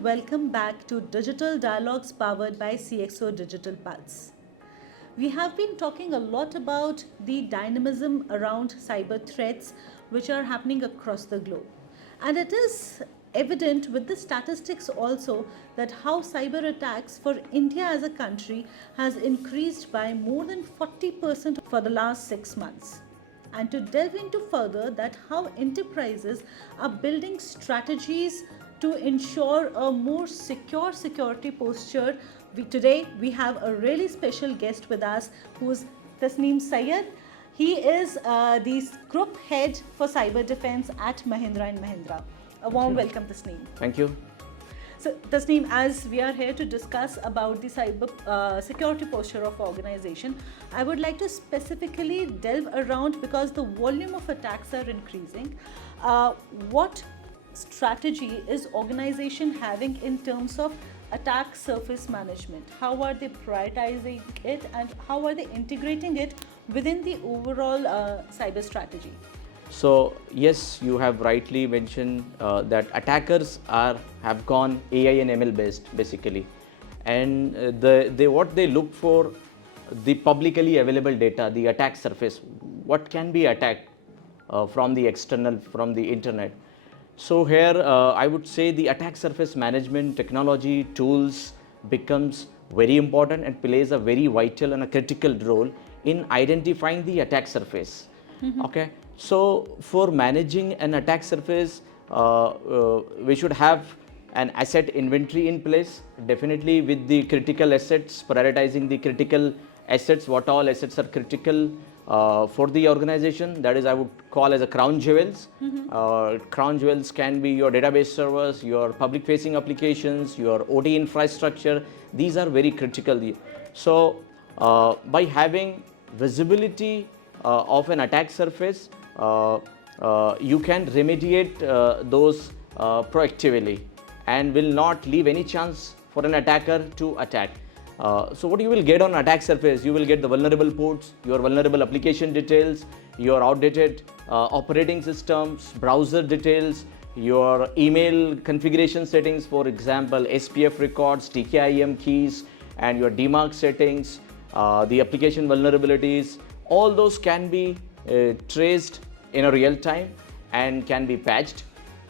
and welcome back to Digital Dialogues powered by CXO Digital Pulse. We have been talking a lot about the dynamism around cyber threats which are happening across the globe. And it is evident with the statistics also that how cyber attacks for India as a country has increased by more than 40% for the last 6 months. And to delve into further that how enterprises are building strategies to ensure a more secure security posture. Today we have a really special guest with us who's Tasneem Sayed. He is the group head for cyber defense at Mahindra and Mahindra. A warm welcome, Tasneem. Thank you. So, Tasneem, as we are here to discuss about the cyber security posture of organization, I would like to specifically delve around because the volume of attacks are increasing. What strategy is organization having in terms of attack surface management? How are they prioritizing it and how are they integrating it within the overall cyber strategy? So yes, you have rightly mentioned that attackers have gone AI and ML based basically, and what they look for, the publicly available data, the attack surface, what can be attacked from the external, from the internet. So here I would say the attack surface management technology tools becomes very important and plays a very vital and a critical role in identifying the attack surface. Okay, so for managing an attack surface, we should have an asset inventory in place, definitely with the critical assets, prioritizing the critical assets, what all assets are critical for the organization. That is, I would call as a crown jewels. Crown jewels can be your database servers, your public facing applications, your OT infrastructure. These are very critical. So by having visibility of an attack surface, you can remediate those proactively and will not leave any chance for an attacker to attack. So what you will get on attack surface, you will get the vulnerable ports, your vulnerable application details, your outdated operating systems, browser details, your email configuration settings, for example, SPF records, TKIM keys, and your DMARC settings, the application vulnerabilities. All those can be traced in a real time and can be patched.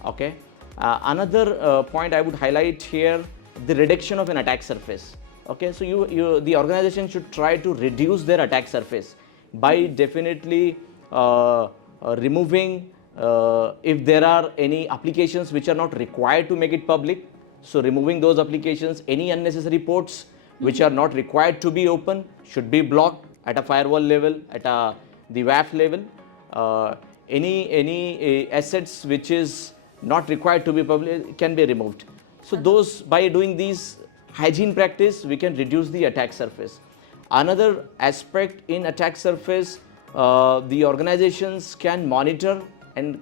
Okay. Another point I would highlight here, the reduction of an attack surface. Okay, so the organization should try to reduce their attack surface by definitely removing if there are any applications which are not required to make it public. So removing those applications, any unnecessary ports which are not required to be open should be blocked at a firewall level, at the WAF level. Any assets which is not required to be public can be removed. So those, by doing these hygiene practice, we can reduce the attack surface. Another aspect in attack surface, the organizations can monitor and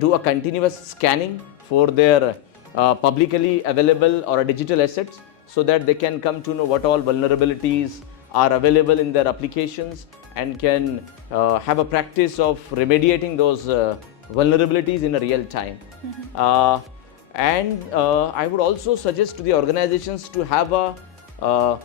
do a continuous scanning for their publicly available or digital assets, so that they can come to know what all vulnerabilities are available in their applications and can have a practice of remediating those vulnerabilities in a real time. And I would also suggest to the organizations to have a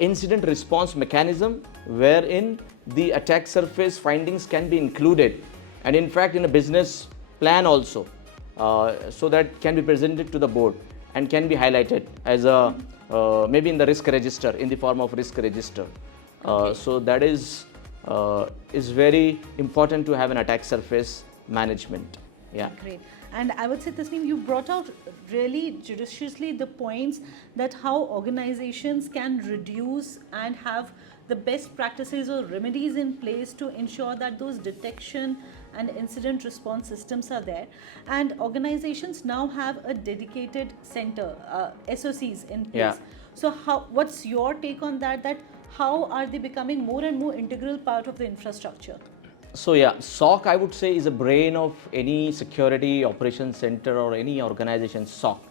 incident response mechanism wherein the attack surface findings can be included, and in fact in a business plan also, so that can be presented to the board and can be highlighted as a maybe in the risk register, in the form of risk register. So that is very important to have an attack surface management. Yeah. Great. And I would say, Tasneem, you brought out really judiciously the points that how organizations can reduce and have the best practices or remedies in place to ensure that those detection and incident response systems are there. And organizations now have a dedicated center, SOCs in place. Yeah. So what's your take on that? That how are they becoming more and more integral part of the infrastructure? So yeah, SOC I would say is a brain of any security operations center or any organization. SOC,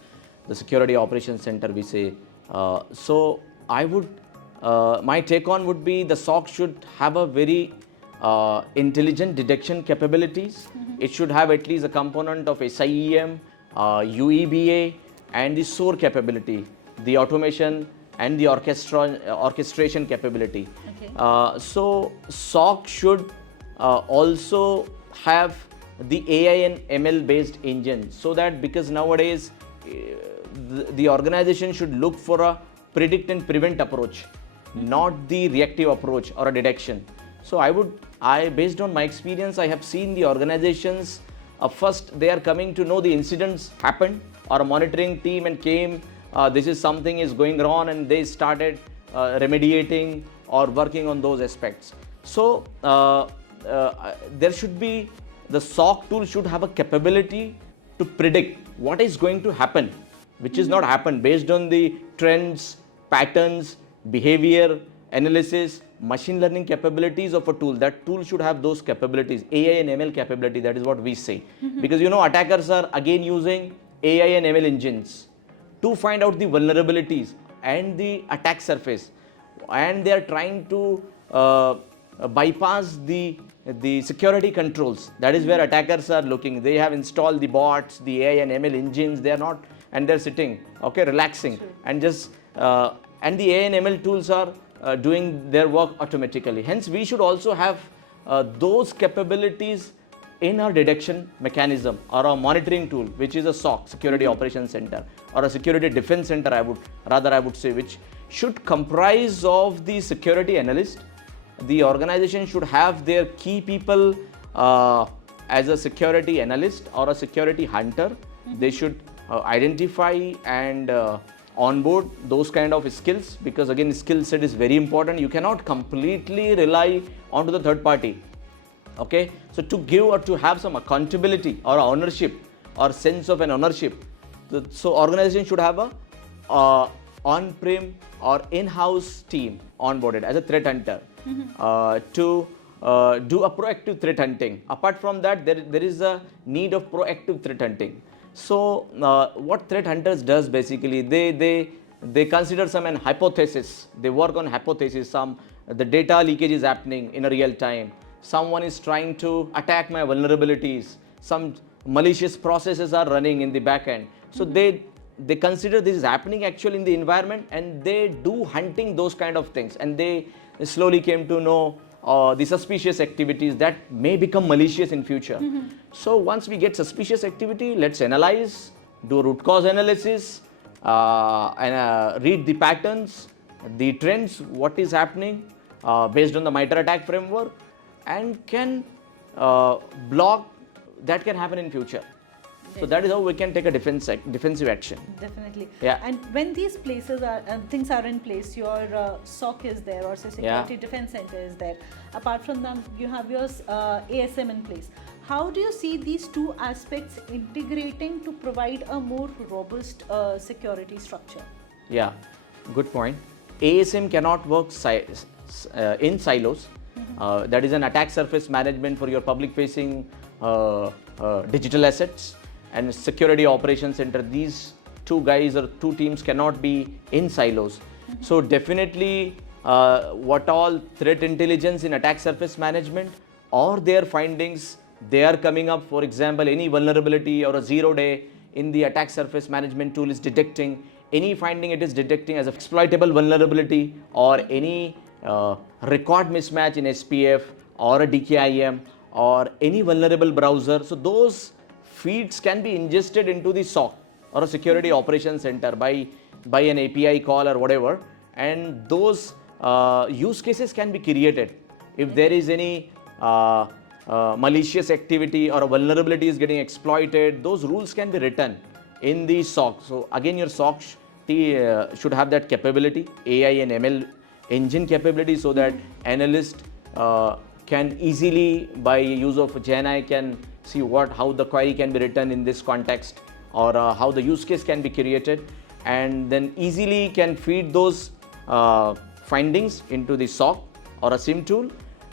the security operations center we say. So I would, my take on would be the SOC should have a very intelligent detection capabilities. It should have at least a component of SIEM, UEBA, and the SOAR capability, the automation and the orchestration capability. Okay. So SOC should also have the AI and ML based engine, so that, because nowadays the organization should look for a predict and prevent approach, not the reactive approach or a detection. So I based on my experience, I have seen the organizations, first they are coming to know the incidents happened, or a monitoring team and came, this is something is going wrong, and they started remediating or working on those aspects. So there should be, the SOC tool should have a capability to predict what is going to happen, which is not happened, based on the trends, patterns, behavior analysis, machine learning capabilities of a tool. That tool should have those capabilities, AI and ML capability. That is what we say. Because attackers are again using AI and ML engines to find out the vulnerabilities and the attack surface, and they are trying to bypass the security controls. That is where attackers are looking. They have installed the bots, the AI and ML engines. They are not, and they're sitting, okay, relaxing, and just and the AI and ML tools are doing their work automatically. Hence, we should also have those capabilities in our detection mechanism or a monitoring tool, which is a SOC, Security Operations Center, or a Security Defense Center, I would say, which should comprise of the security analyst. The organization should have their key people as a security analyst or a security hunter. They should identify and onboard those kind of skills, because again, skill set is very important. You cannot completely rely onto the third party. Okay, so to give or to have some accountability or ownership or sense of an ownership, so organization should have a on-prem or in-house team onboarded as a threat hunter to do a proactive threat hunting. Apart from that, there is a need of proactive threat hunting. So what threat hunters does, basically, they consider some an hypothesis. They work on hypothesis. The data leakage is happening in a real time. Someone is trying to attack my vulnerabilities. Some malicious processes are running in the back end. So they consider this is happening actually in the environment, and they do hunting those kind of things, and they slowly came to know the suspicious activities that may become malicious in future. So once we get suspicious activity, let's analyze, do root cause analysis, and read the patterns, the trends, what is happening based on the MITRE attack framework, and can block that can happen in future. So that is how we can take a defensive action. Definitely. Yeah. And when these places are things are in place, your SOC is there, or say Security Defense Center is there. Apart from them, you have your ASM in place. How do you see these two aspects integrating to provide a more robust security structure? Yeah, good point. ASM cannot work in silos. That is an attack surface management for your public-facing digital assets, and Security Operations Center. These two guys or two teams cannot be in silos. So definitely, what all threat intelligence in attack surface management or their findings, they are coming up. For example, any vulnerability or a 0-day in the attack surface management tool is detecting any finding, it is detecting as an exploitable vulnerability, or any record mismatch in SPF or a DKIM or any vulnerable browser. So those feeds can be ingested into the SOC or a Security Operations Center by an API call or whatever, and those use cases can be created. If there is any malicious activity or a vulnerability is getting exploited, those rules can be written in the SOC. So again, your SOC should have that capability, AI and ML engine capability, so that analyst can easily, by use of GenAI, can see how the query can be written in this context, or how the use case can be created, and then easily can feed those findings into the SOC or a SIM tool,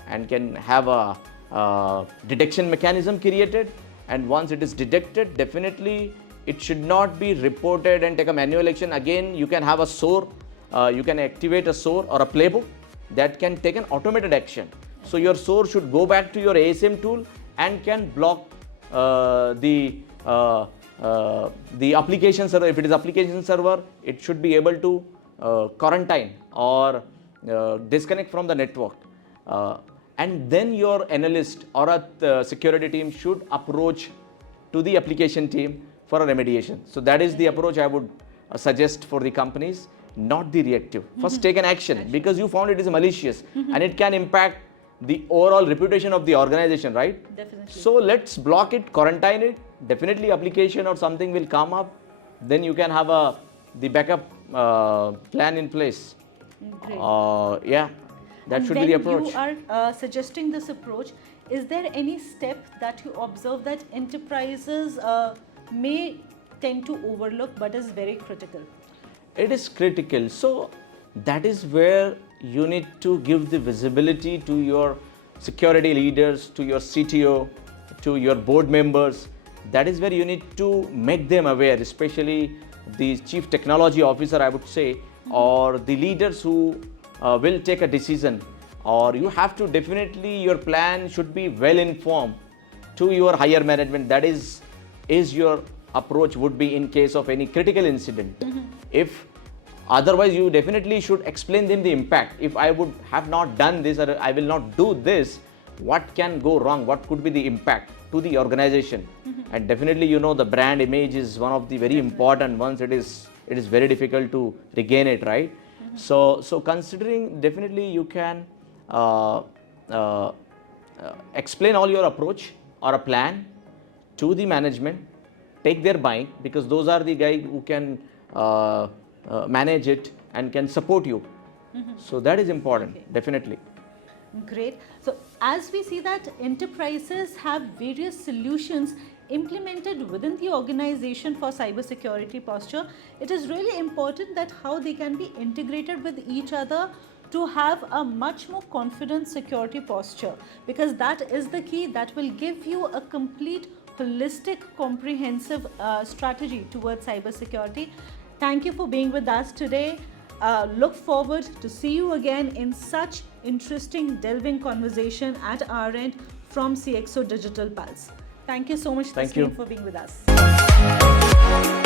and can have a detection mechanism created. And once it is detected, definitely it should not be reported and take a manual action. Again, you can have a SOAR, you can activate a SOAR or a playbook that can take an automated action. So your SOAR should go back to your ASM tool and can block the the application server, if it is application server, it should be able to quarantine or disconnect from the network. And then your analyst or a security team should approach to the application team for a remediation. So that is the approach I would suggest for the companies, not the reactive. First take an action because you found it is malicious and it can impact the overall reputation of the organization, right? Definitely. So let's block it, quarantine it. Definitely application or something will come up. Then you can have the backup plan in place. Great. Yeah, that And should be the when approach. you are suggesting this approach, is there any step that you observe that enterprises may tend to overlook but is very critical? It is critical. So that is where you need to give the visibility to your security leaders, to your CTO, to your board members. That is where you need to make them aware, especially the chief technology officer, I would say, or the leaders who will take a decision. Or you have to definitely, your plan should be well informed to your higher management. That is your approach would be in case of any critical incident. If otherwise, you definitely should explain them the impact. If I would have not done this or I will not do this, what can go wrong? What could be the impact to the organization? And definitely, the brand image is one of the very important ones. It is very difficult to regain it, right? So considering, definitely you can explain all your approach or a plan to the management, take their buy-in because those are the guys who can manage it and can support you. So that is important, definitely. Great. So as we see that enterprises have various solutions implemented within the organization for cybersecurity posture, it is really important that how they can be integrated with each other to have a much more confident security posture, because that is the key that will give you a complete holistic comprehensive strategy towards cybersecurity. Thank you for being with us today. Look forward to see you again in such interesting delving conversation at our end from CXO Digital Pulse. Thank you so much, Thank Tasneem, you. for being with us.